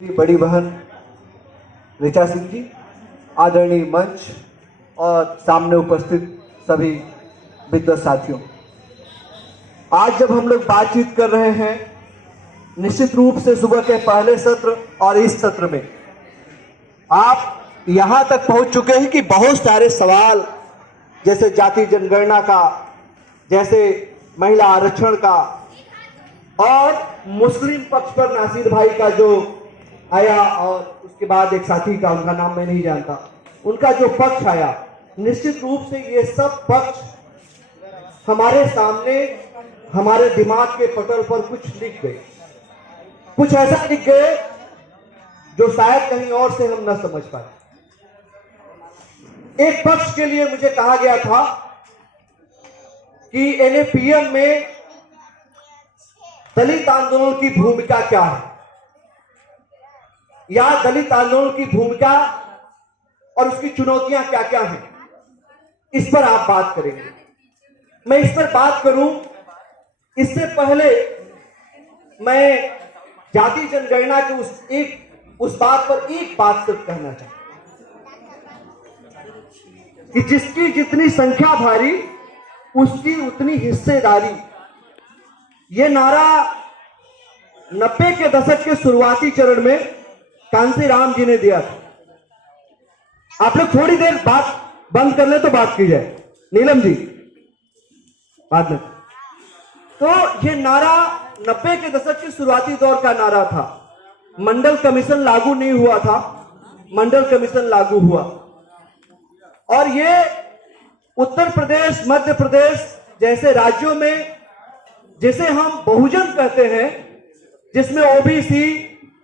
बड़ी बहन ऋचा सिंह जी, आदरणीय मंच और सामने उपस्थित सभी विद्वत साथियों, आज जब हम लोग बातचीत कर रहे हैं, निश्चित रूप से सुबह के पहले सत्र और इस सत्र में आप यहां तक पहुंच चुके हैं कि बहुत सारे सवाल जैसे जाति जनगणना का, जैसे महिला आरक्षण का और मुस्लिम पक्ष पर नासिर भाई का जो आया और उसके बाद एक साथी का, उनका नाम मैं नहीं जानता, उनका जो पक्ष आया, निश्चित रूप से ये सब पक्ष हमारे सामने, हमारे दिमाग के पटल पर कुछ लिख गए, कुछ ऐसा लिख गए जो शायद कहीं और से हम न समझ पाए। एक पक्ष के लिए मुझे कहा गया था कि एनएपीएम में दलित आंदोलन की भूमिका क्या है, या दलित आंदोलन की भूमिका और उसकी चुनौतियां क्या क्या हैं, इस पर आप बात करेंगे। मैं इस पर बात करूं, इससे पहले मैं जाति जनगणना के उस बात पर एक बात सिर्फ कहना चाहता हूं कि जिसकी जितनी संख्या भारी उसकी उतनी हिस्सेदारी, ये नारा 90 के दशक के शुरुआती चरण में कांसी राम जी ने दिया था। आप लोग थोड़ी देर बात बंद कर ले तो बात की जाए, नीलम जी बाद में। तो ये नारा 90 के दशक के शुरुआती दौर का नारा था। मंडल कमीशन लागू नहीं हुआ था, मंडल कमीशन लागू हुआ और ये उत्तर प्रदेश, मध्य प्रदेश जैसे राज्यों में, जिसे हम बहुजन कहते हैं, जिसमें ओबीसी,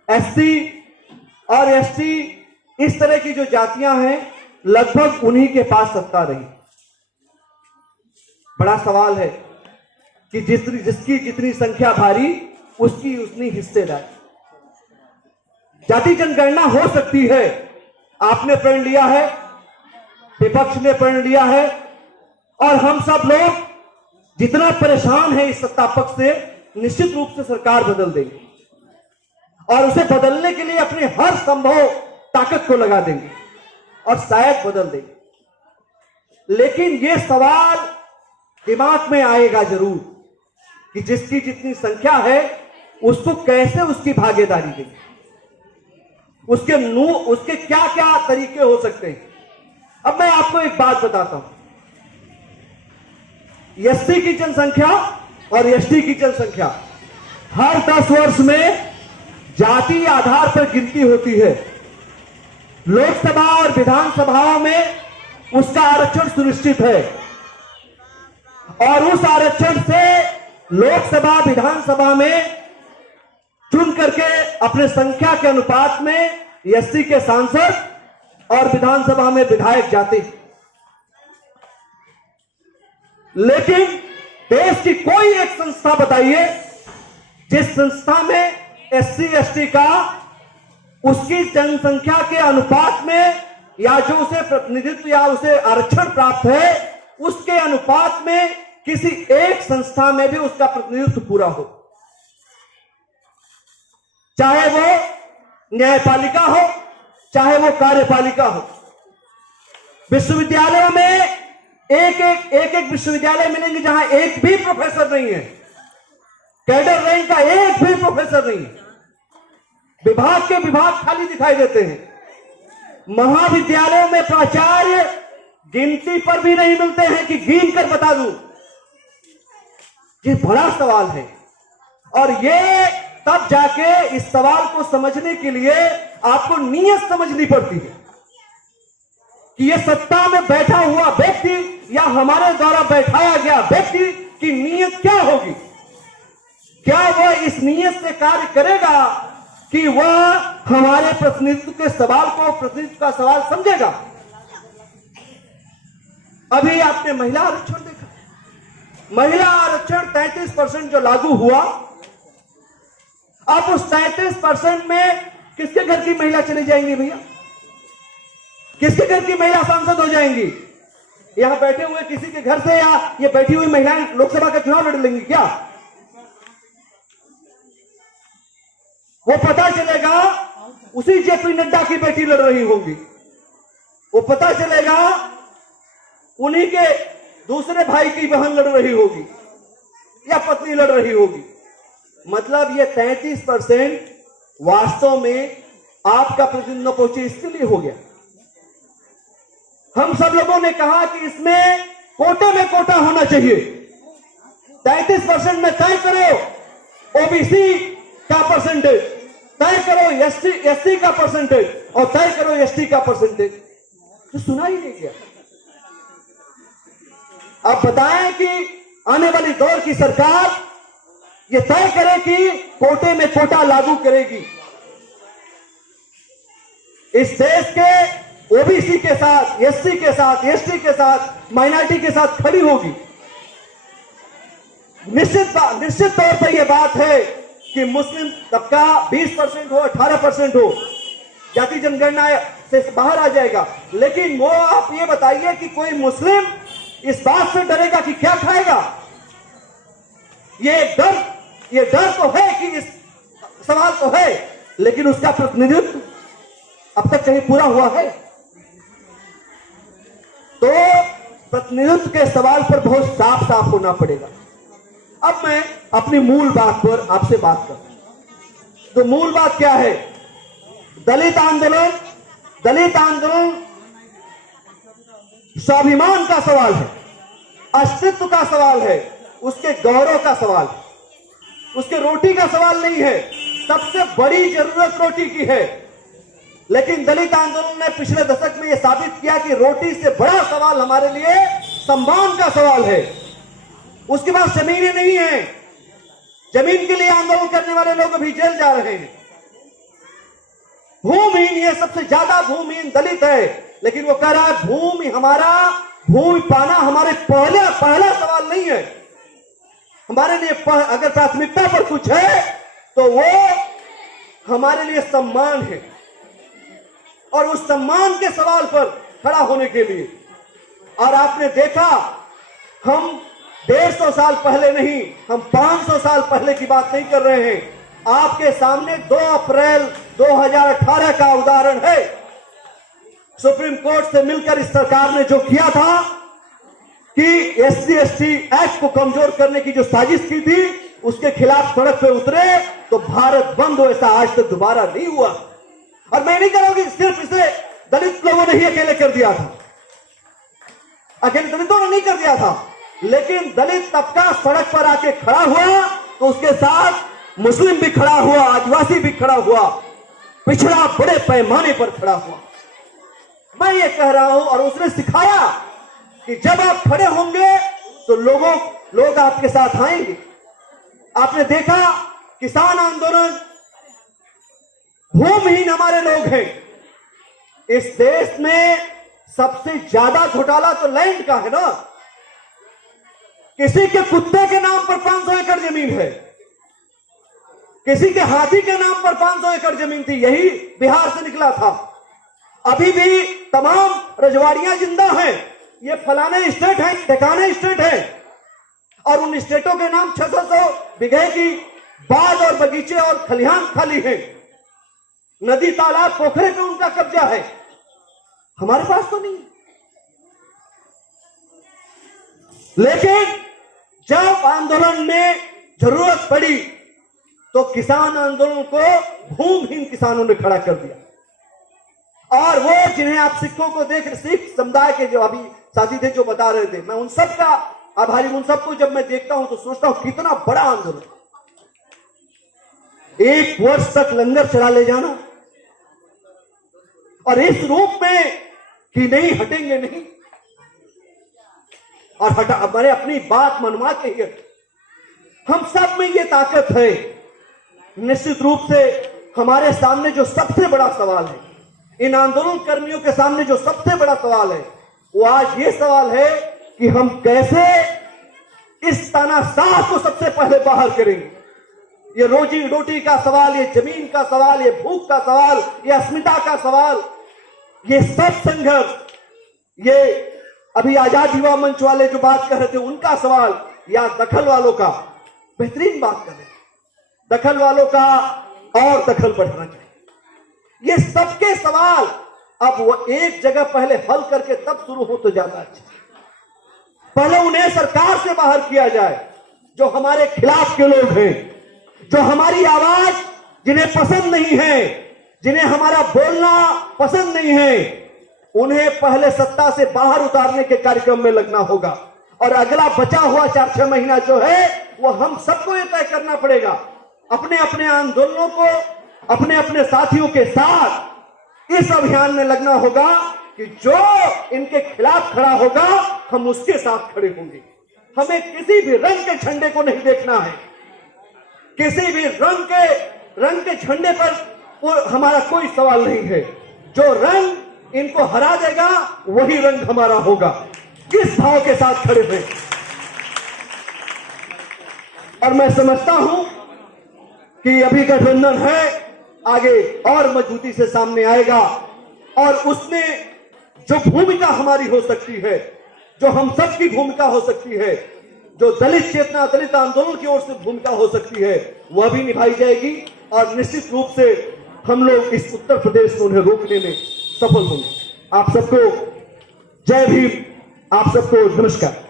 एससी और एसटी, इस तरह की जो जातियां हैं, लगभग उन्हीं के पास सत्ता रही। बड़ा सवाल है कि जिसकी जितनी संख्या भारी उसकी उतनी हिस्सेदारी। जाति जनगणना हो सकती है, आपने प्रण लिया है, विपक्ष ने प्रण लिया है, और हम सब लोग जितना परेशान है इस सत्ता पक्ष से, निश्चित रूप से सरकार बदल देगी और उसे बदलने के लिए अपनी हर संभव ताकत को लगा देंगे और शायद बदल देंगे। लेकिन यह सवाल दिमाग में आएगा जरूर कि जिसकी जितनी संख्या है उसको कैसे उसकी भागीदारी देंगे, उसके क्या क्या तरीके हो सकते हैं। अब मैं आपको एक बात बताता हूं, एससी की जनसंख्या और एसटी की जनसंख्या हर 10 वर्ष में जाति आधार पर गिनती होती है। लोकसभा और विधानसभाओं में उसका आरक्षण सुनिश्चित है और उस आरक्षण से लोकसभा विधानसभा में चुन करके अपने संख्या के अनुपात में एससी के सांसद और विधानसभा में विधायक जाते। लेकिन देश की कोई एक संस्था बताइए जिस संस्था में एससी एसटी का उसकी जनसंख्या के अनुपात में, या जो उसे प्रतिनिधित्व या उसे आरक्षण प्राप्त है, उसके अनुपात में किसी एक संस्था में भी उसका प्रतिनिधित्व पूरा हो, चाहे वो न्यायपालिका हो, चाहे वो कार्यपालिका हो। विश्वविद्यालयों में एक विश्वविद्यालय मिलेंगे जहां एक भी प्रोफेसर नहीं है, कैडर रैंक का एक भी प्रोफेसर नहीं है, विभाग के विभाग खाली दिखाई देते हैं। महाविद्यालयों में प्राचार्य गिनती पर भी नहीं मिलते हैं कि गिन कर बता दूं। ये बड़ा सवाल है और ये तब जाके इस सवाल को समझने के लिए आपको नीयत समझनी पड़ती है कि ये सत्ता में बैठा हुआ व्यक्ति या हमारे द्वारा बैठाया गया व्यक्ति की नीयत क्या होगी। क्या वह इस नीयत से कार्य करेगा कि वह हमारे प्रतिनिधित्व के सवाल को, प्रतिनिधित्व का सवाल समझेगा। अभी आपने महिला आरक्षण देखा, महिला आरक्षण 33% जो लागू हुआ, अब उस 33% में किसके घर की महिला चली जाएंगी भैया? किसके घर की महिला सांसद हो जाएंगी? यहां बैठे हुए किसी के घर से, या ये बैठी हुई महिलाएं लोकसभा का चुनाव लड़ लेंगी क्या? वो पता चलेगा उसी जेपी नड्डा की बेटी लड़ रही होगी। वो पता चलेगा उन्हीं के दूसरे भाई की बहन लड़ रही होगी या पत्नी लड़ रही होगी। मतलब ये 33% वास्तव में आपका प्रतिनिधित्व पहुंचे इसके लिए हो गया। हम सब लोगों ने कहा कि इसमें कोटे में कोटा होना चाहिए। 33% में तय करो ओबीसी का परसेंटेज, तय करो एसटी का परसेंटेज और तय करो एसटी का परसेंटेज। तो सुना ही नहीं गया। अब बताएं कि आने वाली दौर की सरकार ये तय करे कि कोटे में कोटा लागू करेगी। इस देश के ओबीसी के साथ, एससी के साथ, एसटी के साथ, माइनॉरिटी के साथ खड़ी होगी। निश्चित तौर पर यह बात है कि मुस्लिम तबका 20% हो, 18% हो, जाति जनगणना से बाहर आ जाएगा। लेकिन वो आप ये बताइए कि कोई मुस्लिम इस बात से डरेगा कि क्या खाएगा? ये डर तो है कि इस सवाल तो है, लेकिन उसका प्रतिनिधित्व अब तक कहीं पूरा हुआ है? तो प्रतिनिधित्व के सवाल पर बहुत साफ साफ होना पड़ेगा। अब मैं अपनी मूल बात पर आपसे बात करूं तो मूल बात क्या है? दलित आंदोलन स्वाभिमान का सवाल है, अस्तित्व का सवाल है, उसके गौरव का सवाल है, उसके रोटी का सवाल नहीं है। सबसे बड़ी जरूरत रोटी की है, लेकिन दलित आंदोलन ने पिछले दशक में यह साबित किया कि रोटी से बड़ा सवाल हमारे लिए सम्मान का सवाल है। उसके पास जमीनें नहीं है। जमीन के लिए आंदोलन करने वाले लोग अभी जेल जा रहे हैं। भूमिहीन, ये सबसे ज्यादा भूमिहीन दलित है, लेकिन वो कह रहा है भूमि पाना हमारे पहला सवाल नहीं है। हमारे लिए अगर प्राथमिकता पर कुछ है तो वो हमारे लिए सम्मान है, और उस सम्मान के सवाल पर खड़ा होने के लिए। और आपने देखा, हम 150 साल पहले नहीं, हम 500 साल पहले की बात नहीं कर रहे हैं। आपके सामने 2 अप्रैल 2018 का उदाहरण है। सुप्रीम कोर्ट से मिलकर इस सरकार ने जो किया था कि SC/ST एक्ट को कमजोर करने की जो साजिश की थी, उसके खिलाफ सड़क पे उतरे तो भारत बंद हो, ऐसा आज तक दोबारा नहीं हुआ। और मैं नहीं कह रहा हूं कि सिर्फ इसे दलित लोगों ने ही अकेले कर दिया था, अकेले दलितों ने नहीं कर दिया था, लेकिन दलित तबका सड़क पर आके खड़ा हुआ तो उसके साथ मुस्लिम भी खड़ा हुआ, आदिवासी भी खड़ा हुआ, पिछड़ा बड़े पैमाने पर खड़ा हुआ। मैं ये कह रहा हूं, और उसने सिखाया कि जब आप खड़े होंगे तो लोग आपके साथ आएंगे। आपने देखा, किसान आंदोलन, भूमिहीन हमारे लोग हैं। इस देश में सबसे ज्यादा घोटाला तो लैंड का है ना। किसी के कुत्ते के नाम पर 500 एकड़ जमीन है, किसी के हाथी के नाम पर 500 एकड़ जमीन थी। यही बिहार से निकला था। अभी भी तमाम रजवाड़ियां जिंदा हैं। ये फलाने स्टेट है, ठिकाने स्टेट है, और उन स्टेटों के नाम 600 बीघे की बाग और बगीचे और खलिहान खाली है। नदी, तालाब, पोखरे पे उनका कब्जा है। हमारे पास तो नहीं। लेकिन जब आंदोलन में जरूरत पड़ी तो किसान आंदोलन को भूमिहीन किसानों ने खड़ा कर दिया। और वो जिन्हें आप सिखों को देख रहे, सिख समुदाय के जो अभी साथी थे जो बता रहे थे, मैं उन सब का आभारी, उन सबको जब मैं देखता हूं तो सोचता हूं कितना बड़ा आंदोलन। 1 वर्ष तक लंगर चला ले जाना, और इस रूप में कि नहीं हटेंगे नहीं, और हमारे अपनी बात मनवा के ही। हम सब में ये ताकत है। निश्चित रूप से हमारे सामने जो सबसे बड़ा सवाल है, इन आंदोलन कर्मियों के सामने जो सबसे बड़ा सवाल है, वो आज ये सवाल है कि हम कैसे इस तानाशाह को सबसे पहले बाहर करेंगे। ये रोजी रोटी का सवाल, ये जमीन का सवाल, ये भूख का सवाल, ये अस्मिता का सवाल, ये सब संघर्ष, ये अभी आजाद युवा मंच वाले जो बात कर रहे थे उनका सवाल, या दखल वालों का, बेहतरीन बात कर रहे हैं, दखल वालों का और दखल बढ़ाना चाहिए। ये सबके सवाल अब वो एक जगह पहले हल करके तब शुरू हो तो ज्यादा अच्छा। पहले उन्हें सरकार से बाहर किया जाए, जो हमारे खिलाफ के लोग हैं, जो हमारी आवाज जिन्हें पसंद नहीं है, जिन्हें हमारा बोलना पसंद नहीं है, उन्हें पहले सत्ता से बाहर उतारने के कार्यक्रम में लगना होगा। और अगला बचा हुआ 4-6 महीना जो है वो हम सबको ये तय करना पड़ेगा, अपने अपने आंदोलनों को अपने अपने साथियों के साथ इस अभियान में लगना होगा कि जो इनके खिलाफ खड़ा होगा हम उसके साथ खड़े होंगे। हमें किसी भी रंग के झंडे को नहीं देखना है, किसी भी रंग के झंडे पर हमारा कोई सवाल नहीं है। जो रंग इनको हरा देगा वही रंग हमारा होगा। किस भाव के साथ खड़े हैं। और मैं समझता हूं कि अभी गठबंधन है, आगे और मजबूती से सामने आएगा और उसमें जो भूमिका हमारी हो सकती है, जो हम सबकी भूमिका हो सकती है, जो दलित चेतना दलित आंदोलन की ओर से भूमिका हो सकती है, वह भी निभाई जाएगी और निश्चित रूप से हम लोग इस उत्तर प्रदेश में उन्हें रोकने में सफल होंगे। आप सबको जय भीम, आप सबको नमस्कार।